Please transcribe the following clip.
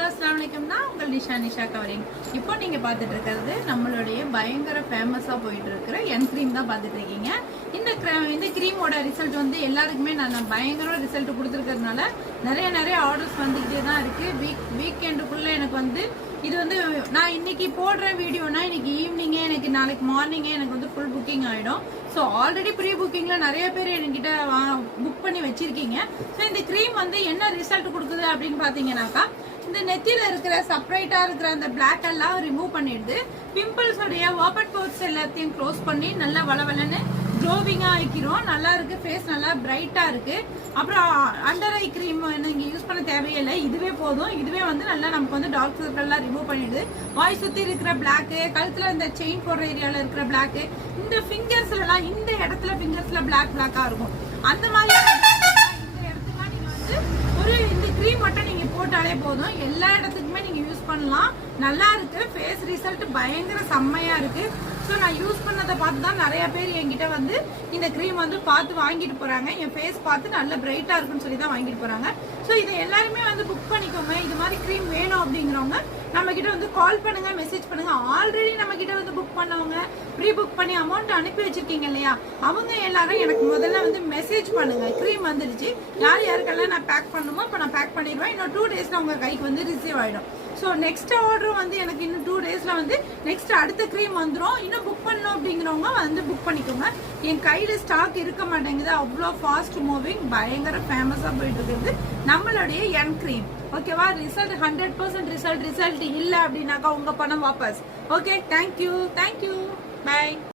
Hello அஸ்ஸலாமு அலைக்கும். நான் உங்கள் நிஷா கவரிங். இப்போ நீங்க பார்த்துட்டு இருக்கிறது நம்மளுடைய பயங்கர ஃபேமஸா போயிட்டு இருக்கிற என் க்ரீம் தான் பார்த்துட்டு இருக்கீங்க. இந்த க்ரீமோட ரிசல்ட் வந்து எல்லாருக்குமே நான் பயங்கர ரிசல்ட் கொடுத்துருக்கிறதுனால நிறைய ஆர்டர்ஸ் வந்துக்கிட்டே தான் இருக்கு. வீக்கெண்டுக்குள்ள எனக்கு வந்து இது வந்து நான் இன்னைக்கு போடுற வீடியோனா இன்னைக்கு ஈவினிங்கே எனக்கு நாளைக்கு மார்னிங்கே எனக்கு வந்து ஃபுல் புக்கிங் ஆயிடும். ஸோ ஆல்ரெடி ப்ரீ புக்கிங்ல நிறைய பேர் என்கிட்ட புக் பண்ணி வச்சிருக்கீங்க. ஸோ இந்த க்ரீம் வந்து என்ன ரிசல்ட் கொடுக்குது அப்படின்னு பாத்தீங்கன்னாக்கா, இந்த நெத்தியில இருக்கிற செப்பரேட்டா இருக்கிற அந்த பிளாக் எல்லாம் ரிமூவ் பண்ணிடுது. பிம்பிள்ஸ் உடைய ஓபன் போர்ட்ஸ் எல்லாத்தையும் க்ளோஸ் பண்ணி நல்லா வளவலன்னு க்ளோவிங்கா ஆக்கிரும். நல்லா இருக்கு, ஃபேஸ் நல்லா பிரைட்டா இருக்கு. அப்புறம் அண்டர் ஐ கிரீம் நீங்க யூஸ் பண்ண தேவையில்லை, இதுவே போதும். இதுவே வந்து நல்லா நமக்கு வந்து டார்க் சர்க்கிள் எல்லாம் ரிமூவ் பண்ணிடுது. வாய் சுத்தி இருக்கிற பிளாக், கழுத்துல இந்த செயின் போடுற ஏரியால இருக்கிற பிளாக், இந்த ஃபிங்கர்ஸ்ல எல்லாம் இந்த இடத்துல ஃபிங்கர்ஸ்ல பிளாக்கா இருக்கும். அந்த மாதிரி இந்த இடத்துக்குலாம் நீங்க வந்து இந்த க்ரீம் மட்டும் நீங்க போட்டாலே போதும். எல்லா இடத்துக்குமே நீங்க யூஸ் பண்ணலாம். நல்லா இருக்கு, ஃபேஸ் ரிசல்ட் பயங்கர செம்மையா இருக்கு. ஸோ நான் யூஸ் பண்ணதை பார்த்து தான் நிறைய பேர் என்கிட்ட வந்து இந்த க்ரீம் வந்து பார்த்து வாங்கிட்டு போறாங்க. என் ஃபேஸ் பார்த்து நல்ல பிரைட்டா இருக்குன்னு சொல்லி தான் வாங்கிட்டு போறாங்க. ஸோ இதை எல்லாருமே வந்து புக் பண்ணிக்கோங்க. இது மாதிரி க்ரீம் வேணும் அப்படிங்கிறவங்க நம்ம கிட்ட வந்து கால் பண்ணுங்க, மெசேஜ் பண்ணுங்க. ஆல்ரெடி நம்ம கிட்ட வந்து புக் பண்ணவங்க, ப்ரீ புக் பண்ணி அமௌண்ட் அனுப்பி வச்சிருக்கீங்க இல்லையா, அவங்க எல்லாரும் எனக்கு முதல்ல வந்து மெசேஜ் பண்ணுங்க. க்ரீம் வந்துடுச்சு, யாருக்கெல்லாம் நான் பேக் பண்ணுமோ இப்போ நான் பேக் பண்ணிடுவேன். இன்னும் 2 டேஸ்ல உங்க கைக்கு வந்து ரிசீவ் ஆயிடும். ஸோ நெக்ஸ்ட் ஆர்டர் வந்து எனக்கு இன்னும் 2 டேஸ்ல வந்து நெக்ஸ்ட் அடுத்த க்ரீம் வந்துடும். இன்னும் புக் பண்ணணும் அப்படிங்கிறவங்க வந்து புக் பண்ணிக்கோங்க. என் கையில ஸ்டாக் இருக்க மாட்டேங்குது, அவ்வளோ ஃபாஸ்ட் மூவிங், பயங்கர ஃபேமஸா போயிட்டு இருக்குது நம்மளுடைய என் க்ரீம். ஓகேவா? ரிசல்ட் 100% ரிசல்ட் இல்லை அப்படின்னாக்கா உங்க பணம் வாபஸ். Okay, thank you, by.